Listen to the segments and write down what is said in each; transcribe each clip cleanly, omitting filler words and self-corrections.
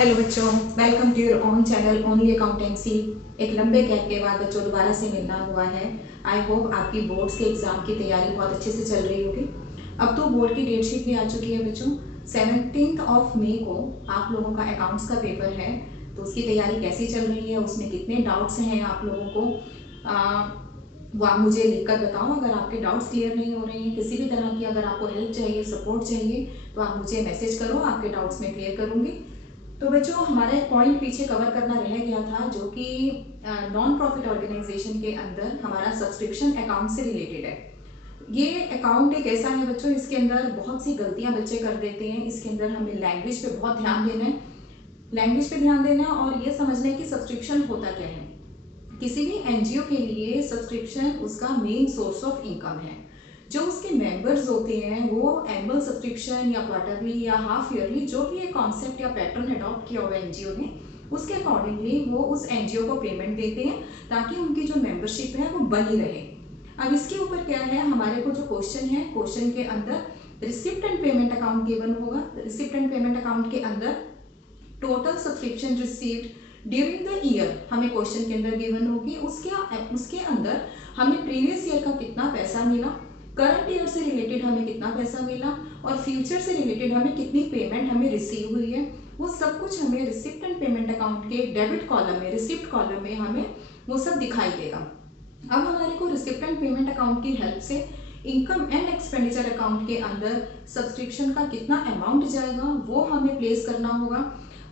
Hello बच्चों, welcome to your own channel only accountancy. एक लंबे गैप के बाद बच्चों दोबारा से मिलना हुआ है। आई होप आपकी बोर्ड्स के एग्ज़ाम की तैयारी बहुत अच्छे से चल रही होगी। अब तो बोर्ड की डेट शीट भी आ चुकी है बच्चों। 17 मई को आप लोगों का अकाउंट्स का पेपर है, तो उसकी तैयारी कैसी चल रही है, उसमें कितने डाउट्स हैं आप लोगों को, वो आप मुझे लिखकर बताओ। अगर आपके डाउट्स क्लियर नहीं हो रहे हैं, किसी भी तरह की अगर आपको हेल्प चाहिए, सपोर्ट चाहिए, तो आप मुझे मैसेज करो, आपके डाउट्स मैं क्लियर करूँगी। तो बच्चों, हमारा एक पॉइंट पीछे कवर करना रह गया था, जो कि नॉन प्रॉफिट ऑर्गेनाइजेशन के अंदर हमारा सब्सक्रिप्शन अकाउंट से रिलेटेड है। ये अकाउंट एक ऐसा है बच्चों, इसके अंदर बहुत सी गलतियां बच्चे कर देते हैं। इसके अंदर हमें लैंग्वेज पे बहुत ध्यान देना है, लैंग्वेज पे ध्यान देना है और ये समझना है कि सब्सक्रिप्शन होता क्या है। किसी भी एनजीओ के लिए सब्सक्रिप्शन उसका मेन सोर्स ऑफ इनकम है। जो उसके मेंबर्स होते हैं वो एनुअल सब्सक्रिप्शन या क्वार्टरली या हाफ ईयरली, जो भी एक कॉन्सेप्ट या पैटर्न अडॉप्ट किया हुआ एनजीओ ने, उसके अकॉर्डिंगली वो उस एनजीओ को पेमेंट देते हैं, ताकि उनकी जो मेंबरशिप है वो बनी रहे। अब इसके ऊपर क्या है, हमारे को जो क्वेश्चन है, क्वेश्चन के अंदर receipt and payment account given होगा। रिसिप्ट एंड पेमेंट अकाउंट के अंदर total subscription received during the year हमें क्वेश्चन के अंदर गिवन होगी। उसके अंदर हमें प्रीवियस ईयर का कितना पैसा मिला, करंट ईयर से रिलेटेड हमें कितना पैसा मिला और फ्यूचर से रिलेटेड हमें कितनी पेमेंट हमें रिसीव हुई है, वो सब कुछ हमें रिसिप्ट एंड पेमेंट अकाउंट के डेबिट कॉलम में, रिसिप्ट कॉलम में हमें वो सब दिखाई देगा। अब हमारे को रिसिप्ट एंड पेमेंट अकाउंट की हेल्प से इनकम एंड एक्सपेंडिचर अकाउंट के अंदर सब्सक्रिप्शन का कितना अमाउंट जाएगा वो हमें प्लेस करना होगा।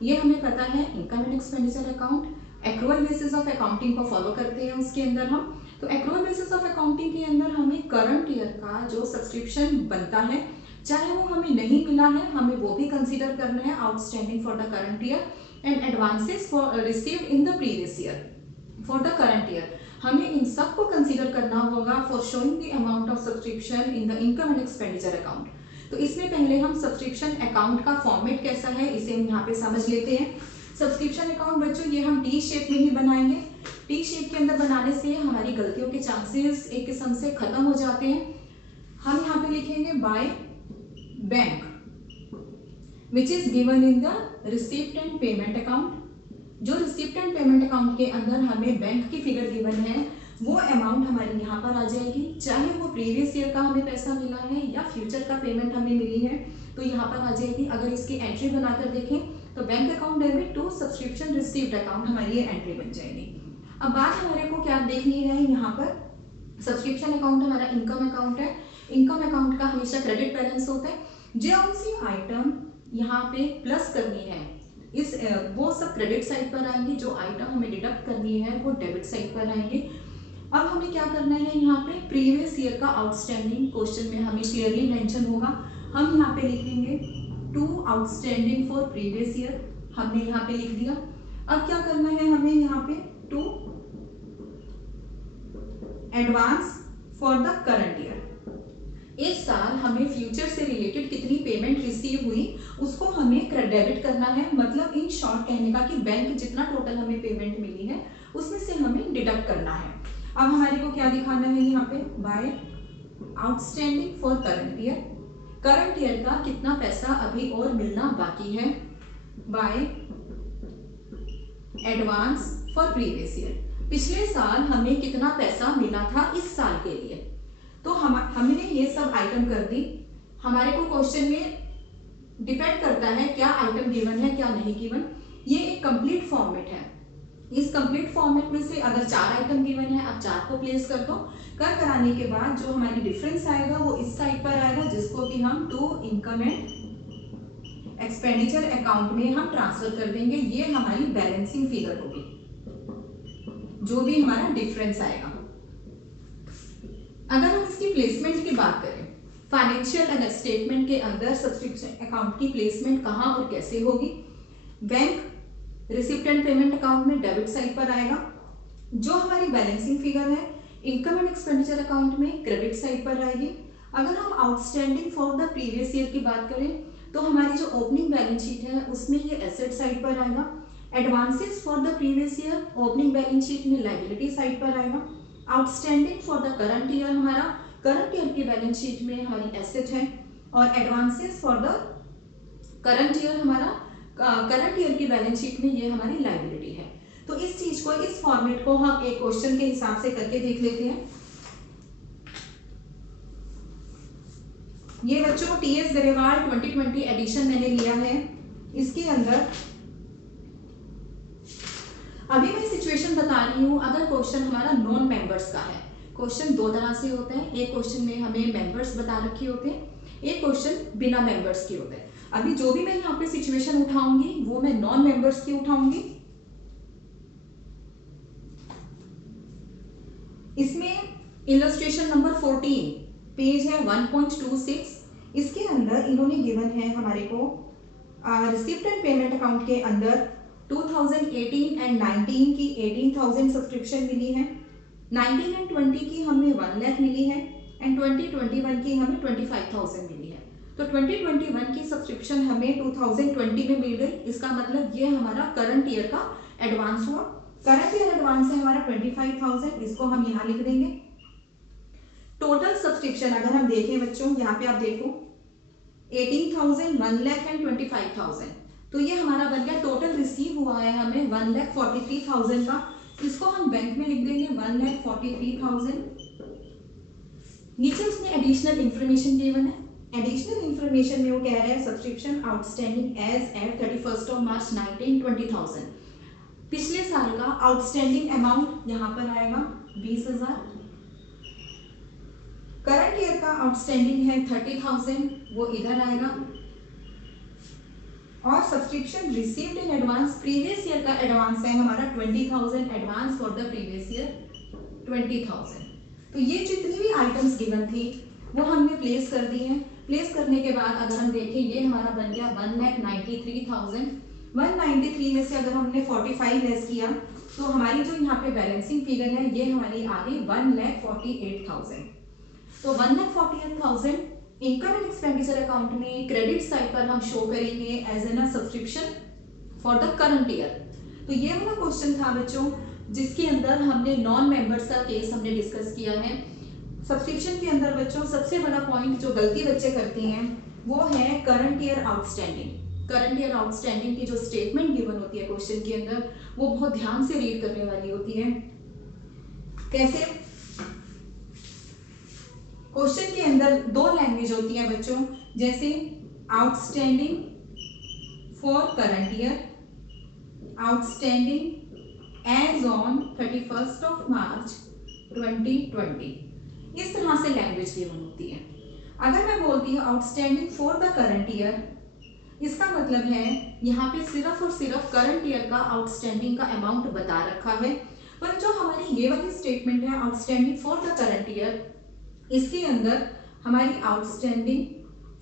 ये हमें पता है। Income and expenditure account accrual basis of accounting को फॉलो करते हैं उसके अंदर हम। तो एक्रूअल बेसिस ऑफ अकाउंटिंग के अंदर हमें करंट ईयर का जो सब्सक्रिप्शन बनता है, चाहे वो हमें नहीं मिला है, हमें वो भी कंसीडर करना है outstanding for the current year and advances for received in the previous year for the current year. हमें इन सब को कंसीडर करना होगा for showing the amount of subscription in the income and expenditure account. तो इसमें पहले हम सब्सक्रिप्शन अकाउंट का फॉर्मेट कैसा है इसे हम यहाँ पे समझ लेते हैं। सब्सक्रिप्शन अकाउंट बच्चों ये हम टी शेप में ही बनाएंगे। टी शेप के अंदर बनाने से हमारी गलतियों के चांसेस एक किस्म से खत्म हो जाते हैं। हम यहाँ पे लिखेंगे by bank which is given in the receipt and payment account. जो रिसिप्ट एंड पेमेंट अकाउंट के अंदर हमें बैंक की फिगर गिवन है, वो अमाउंट हमारी यहाँ पर आ जाएगी, चाहे वो प्रीवियस ईयर का हमें पैसा मिला है या फ्यूचर का पेमेंट हमें मिली है, तो यहाँ पर आ जाएगी। अगर इसकी एंट्री बनाकर देखें तो bank account debit to subscription received account हमारी ये एंट्री बन जाएगी। अब बात हमारे को क्या देखनी है, यहाँ पर सब्सक्रिप्शन अकाउंट हमारा इनकम अकाउंट है। इनकम अकाउंट का हमेशा क्रेडिट बैलेंस होता है। जो सी आइटम यहाँ पे प्लस करनी है इस वो सब क्रेडिट साइड पर आएंगे, जो आइटम हमें डिडक्ट करनी है वो डेबिट साइड पर आएंगे। अब हमें क्या करना है, यहाँ पे प्रीवियस ईयर का आउटस्टैंडिंग क्वेश्चन में हमें क्लियरली मेंशन होगा। हम यहाँ पे लिखेंगे to outstanding for previous year, हमने यहाँ पे लिख दिया। अब क्या करना है हमें यहाँ पे to advance for the current year. इस साल हमें फ्यूचर से रिलेटेड कितनी पेमेंट रिसीव हुई उसको हमें डेबिट करना है। मतलब इन शॉर्ट कहने का कि बैंक जितना टोटल हमें पेमेंट मिली है उसमें से हमें डिडक्ट करना है। अब हमारे को क्या दिखाना है यहाँ पे, by outstanding for current year. Current year का कितना पैसा अभी और मिलना बाकी है, by advance for previous year. पिछले साल हमें कितना पैसा मिला था इस साल के लिए, तो हमने ये सब आइटम कर दी। हमारे को क्वेश्चन में डिपेंड करता है क्या आइटम गिवन है क्या नहीं गिवन। ये एक कंप्लीट फॉर्मेट है। इस कंप्लीट फॉर्मेट में से अगर 4 आइटम गिवन है, आप 4 को प्लेस कर दो। कराने के बाद जो हमारी डिफरेंस आएगा वो इस साइड पर आएगा, जिसको कि हम to income and expenditure account में हम ट्रांसफर कर देंगे। ये हमारी बैलेंसिंग फिगर होगी, जो भी हमारा डिफरेंस आएगा। अगर हम इसकी प्लेसमेंट की बात करें, फाइनेंशियल स्टेटमेंट के अंदर सब्सक्रिप्शन अकाउंट की प्लेसमेंट कहाँ और कैसे होगी। Bank receipt and payment account में डेबिट साइड पर आएगा। जो हमारी बैलेंसिंग फिगर है इनकम एंड एक्सपेंडिचर अकाउंट में क्रेडिट साइड पर आएगी। अगर हम outstanding for the previous year की बात करें तो हमारी जो ओपनिंग बैलेंस शीट है उसमें ये एसेट साइड पर आएगा। Advances for the previous year opening balance sheet में लायबिलिटी साइड पर आएगा। Outstanding for the current year हमारा करंट ईयर की बैलेंस शीट में हमारी एसेट है, और advances for the current year हमारा करंट ईयर की बैलेंस शीट में ये हमारी लायबिलिटी है। तो इस चीज को, इस फॉर्मेट को हम एक क्वेश्चन के हिसाब से करके देख लेते हैं। ये बच्चों टीएस गरेवाल 2020 एडिशन मैंने लिया है। इसके अंदर अभी मैं सिचुएशन बता रही हूँ। अगर क्वेश्चन हमारा नॉन मेंबर्स का है, क्वेश्चन दो तरह से होते हैं। एक क्वेश्चन में हमें मेंबर्स बता रखे होते हैं, एक क्वेश्चन बिना मेंबर्स के होते हैं। अभी जो भी मैं यहाँ पे सिचुएशन उठाऊंगी वो मैं नॉन मेंबर्स की उठाऊंगी। इसमें इलस्ट्रेशन नंबर 14 पेज है 1.26। इसके अंदर इन्होंने गिवन है हमारे को रिसिप्ट एंड पेमेंट अकाउंट के अंदर 2018 एंड 19 की 18,000 सब्सक्रिप्शन मिली है, 19 एंड 20 की हमें 1 लाख मिली है, एंड 2021 की हमें 25,000 मिली है। तो 2021 की सब्सक्रिप्शन हमें 2020 में मिल गई। इसका मतलब ये हमारा करंट ईयर का एडवांस हुआ। करंट ईयर एडवांस है हमारा 25,000, इसको हम यहाँ लिख देंगे। टोटल सब्सक्रिप्शन अगर हम देखें बच्चों, यहाँ पे आप देखो 18,000, 1 लाख एंड 25,000, तो ये हमारा बन गया। टोटल रिसीव हुआ है हमें 1,43,000 का। इसको हम बैंक में लिख देंगे 1,43,000। नीचे उसने एडिशनल इंफॉर्मेशन गिवन है। एडिशनल इंफॉर्मेशन में वो कह रहा है सब्सक्रिप्शन आउटस्टैंडिंग एज एट 31 मार्च 19 20,000। पिछले साल का आउटस्टैंडिंग अमाउंट यहाँ पर आएगा 20,000। करंट ईयर का आउटस्टैंडिंग है 30,000, वो इधर आएगा। और subscription received in advance, previous year का एडवांस है हमारा 20,000, advance for the previous year 20,000। तो ये जितनी भी आइटम्स गिवन थी वो हमने प्लेस कर दी हैं। प्लेस करने के बाद अगर हम देखें ये हमारा बन गया 1,93,000। 193 में से अगर हमने 45 लेस किया तो हमारी जो यहाँ पे बैलेंसिंग फिगर है ये हमारी आ गई 1,48,000। तो 1,48,000 इनकम एंड एक्सपेंडिचर अकाउंट में क्रेडिट साइड पर हम शो करेंगे as an subscription for the current year. तो ये वाला क्वेश्चन था बच्चों जिसके अंदर हमने नॉन मेंबर्स का केस हमने डिस्कस किया है। सब्सक्रिप्शन के अंदर बच्चों सबसे बड़ा पॉइंट जो गलती बच्चे करते हैं वो है current year outstanding. Current year outstanding की जो स्टेटमेंट गिवन होती है क्वेश्चन के अंदर वो बहुत ध्यान से रीड करने वाली होती है। कैसे? क्वेश्चन के अंदर दो लैंग्वेज होती है बच्चों, जैसे outstanding for current year, outstanding as on 31 March 2020। इस तरह से लैंग्वेज गिवन होती है। अगर मैं बोलती हूँ outstanding for the current year, इसका मतलब है यहाँ पे सिर्फ और सिर्फ करंट ईयर का आउटस्टैंडिंग का अमाउंट बता रखा है। पर जो हमारी ये वाली स्टेटमेंट है outstanding for the current year, इसके अंदर हमारी outstanding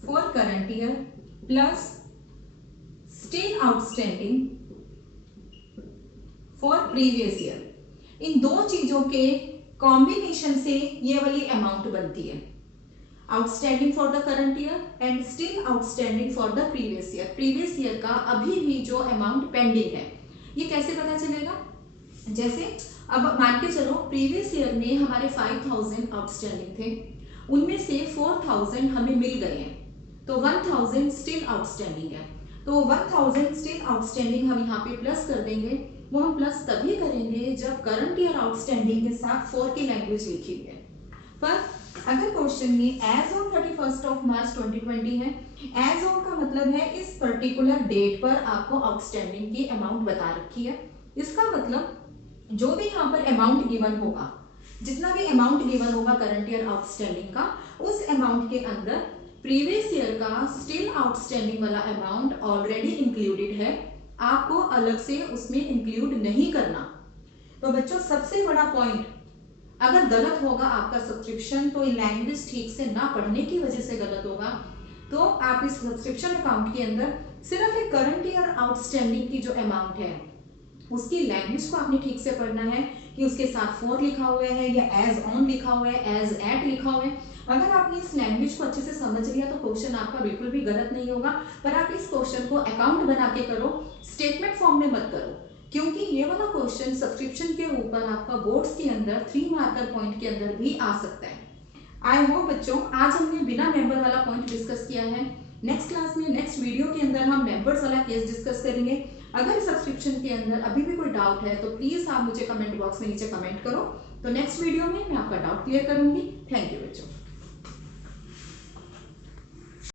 for current year plus still outstanding for previous year, इन दो चीजों के कॉम्बिनेशन से ये वाली अमाउंट बनती है। Outstanding for the current year and still outstanding for the previous year. Previous year का अभी भी जो अमाउंट पेंडिंग है ये कैसे पता चलेगा? जैसे अब मान के चलो प्रीवियस ईयर में हमारे 5,000 आउटस्टैंडिंग थे, उनमें से 4,000 हमें मिल गए हैं, तो 1,000 स्टिल आउटस्टैंडिंग है। तो 1,000 स्टिल आउटस्टैंडिंग हम यहाँ पे प्लस कर देंगे। वो हम प्लस तभी करेंगे जब करंट ईयर आउटस्टैंडिंग के साथ 4 की लैंग्वेज लिखी हुई है। पर अगर क्वेश्चन में एज ऑन 31 मार्च 2020 है, एज ऑन का मतलब है इस पर्टिकुलर डेट पर आपको आउटस्टैंडिंग की अमाउंट बता रखी है। इसका मतलब जो भी यहाँ पर अमाउंट गिवन होगा, जितना भी अमाउंट गिवन होगा करंट ईयर आउटस्टैंडिंग का, उस अमाउंट के अंदर प्रीवियस ईयर का स्टिल आउटस्टैंडिंग वाला अमाउंट ऑलरेडी इंक्लूडेड है, आपको अलग से उसमें इंक्लूड नहीं करना। तो बच्चों सबसे बड़ा पॉइंट, अगर गलत होगा आपका सब्सक्रिप्शन तो लैंग्वेज ठीक से ना पढ़ने की वजह से गलत होगा, तो आप इस सब्सक्रिप्शन अकाउंट के अंदर सिर्फ एक करंट ईयर आउटस्टैंडिंग की जो अमाउंट है उसकी लैंग्वेज को आपने ठीक से पढ़ना है कि उसके साथ 4 लिखा हुआ है या एज ऑन लिखा हुआ है, एज एट लिखा हुआ है। अगर आपने इस लैंग्वेज को अच्छे से समझ लिया तो क्वेश्चन आपका बिल्कुल भी गलत नहीं होगा। पर आप इस क्वेश्चन को अकाउंट बना के करो, स्टेटमेंट फॉर्म में मत करो, क्योंकि ये वाला क्वेश्चन सब्सक्रिप्शन के ऊपर आपका बोर्ड्स के अंदर 3 मार्कर पॉइंट के अंदर भी आ सकता है। आई होप बच्चों आज हमने बिना मेंबर वाला पॉइंट डिस्कस किया है। नेक्स्ट क्लास में, नेक्स्ट वीडियो के अंदर हम मेंबर्स वाला केस डिस्कस करेंगे। अगर सब्सक्रिप्शन के अंदर अभी भी कोई डाउट है तो प्लीज़ आप मुझे कमेंट बॉक्स में नीचे कमेंट करो, तो नेक्स्ट वीडियो में मैं आपका डाउट क्लियर करूंगी। थैंक यू बच्चों।